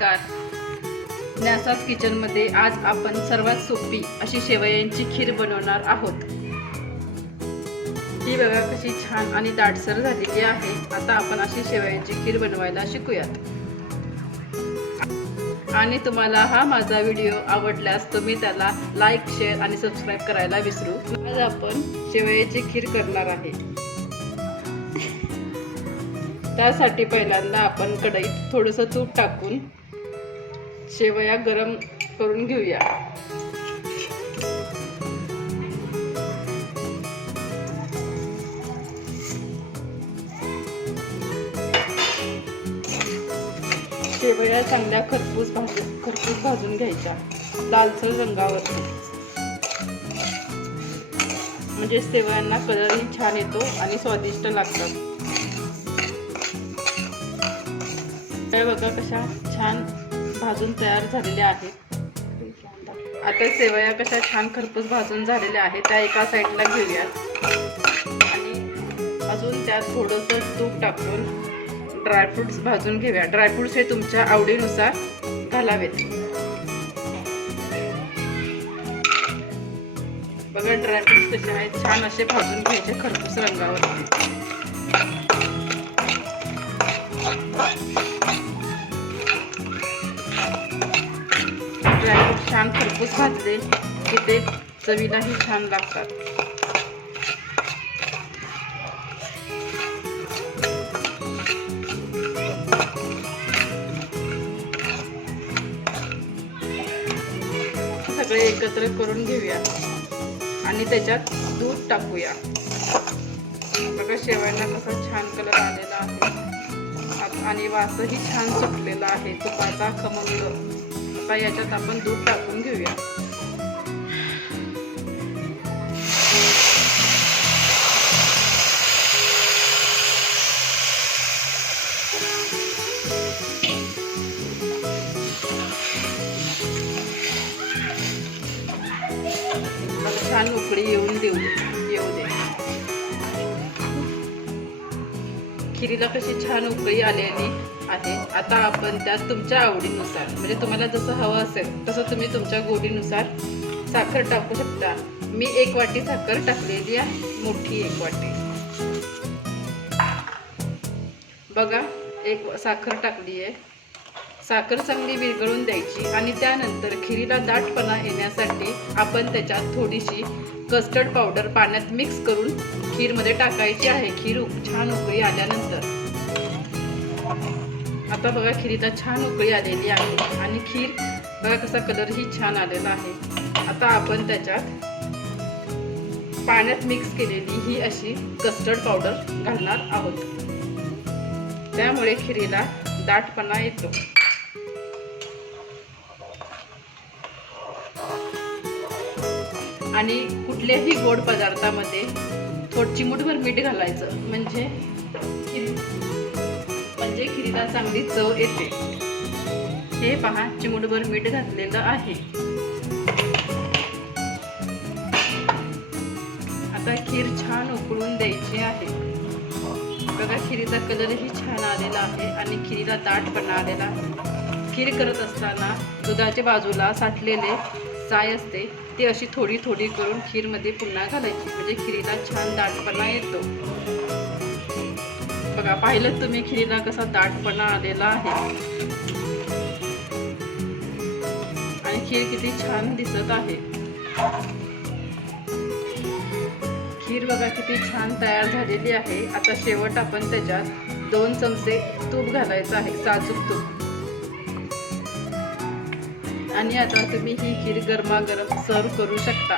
नमस्कार. न्यासाज किचनमध्ये आज आपण सर्वात सोपी अशी शेवयांची खीर बनवणार आहोत. ही बघा कशी छान आणि दाटसर झालेली आहे. आता आपण अशी शेवयांची खीर बनवायला शिकूयात. आणि तुम्हाला हा माझा व्हिडिओ आवडल्यास तुम्ही त्याला लाईक शेअर आणि सबस्क्राईब करायला विसरू. आज आपण शेवयाची खीर करणार आहे. त्यासाठी पहिल्यांदा आपण कढईत थोडंसं तूप टाकून शेवया गरम करून घेऊया. शेवया चांगल्या खरपूस भाजून खरपूस भाजून घ्यायच्या. लालसर रंगावरती. म्हणजे शेवयांना कलरही छान येतो आणि स्वादिष्ट लागतात. बघा कशा छान भाजून तयार झालेल्या आहेत आता सेवया कशा छान खरपूस भाजून झालेल्या आहेत त्या एका साईडला घेऊया. आणि अजून त्यात थोडंसं तूप टाकून ड्रायफ्रुट्स भाजून घेऊया. ड्रायफ्रुट्स हे तुमच्या आवडीनुसार घालावेत. बघा ड्रायफ्रुट्स कसे आहेत. छान असे भाजून घ्यायचे खरपूस रंगावर छान खरपूस भाजले की ते चवीलाही छान लागतात. सगळे एकत्र करून घेऊया. आणि त्याच्यात दूध टाकूया. बघा शेवयांना कसा छान कलर आलेला आहे. आणि वासही छान सुटलेला आहे. तुपाचा खमंग. आता याच्यात आपण दूध टाकून घेऊया. छान उकळी येऊन देऊ. खिरीला कशी छान उकळी आलेली आहे. आता आपण त्यात तुमच्या आवडीनुसार म्हणजे तुम्हाला जसं हवं असेल तसं तुम्ही तुमच्या गोडीनुसार साखर टाकू शकता. मी एक वाटी साखर टाकलेली आहे मोठी एक वाटी. बघा एक साखर टाकली आहे साखर चांगली विरघळून द्यायची आणि त्यानंतर खिरीला दाटपणा येण्यासाठी आपण त्याच्यात थोडीशी कस्टर्ड पावडर पाण्यात मिक्स करून खीरमध्ये टाकायची आहे. खीर छान उकळी आल्यानंतर. आता बघा खिरीला छान उकळी आलेली आहे आणि खीर बघा कसा कलरही छान आलेला आहे. आता आपण त्याच्यात पाण्यात मिक्स केलेली ही अशी कस्टर्ड पावडर घालणार आहोत. त्यामुळे खिरीला दाटपणा येतो. आणि कुठल्याही गोड पदार्थामध्ये थोड चिमूटभर मीठ घालायचं. म्हणजे खीर म्हणजे खिरीला चांगली चव येते. हे पहा चिमूटभर मीठ घातलेलं आहे. आता खीर छान उकळून द्यायची आहे. बघा खिरीचा कलरही छान आलेला आहे आणि खिरीला दाटपणा आलेला आहे. खीर करत असताना दुधाच्या बाजूला साठलेले साय असते ती अशी थोडी थोडी करून खीरमध्ये पुन्हा घालायची. म्हणजे खिरीला छान दाटपणा येतो. बघा पाहिलं तुम्ही खिरीला कसा दाटपणा आलेला आहे. आणि खीर किती छान दिसत आहे. खीर बघा किती छान तयार झालेली आहे. आता शेवट आपण त्याच्यात दोन चमचे तूप घालायचं आहे साजूक तूप. आणि आता तुम्ही ही खीर गरमागरम सर्व करू शकता.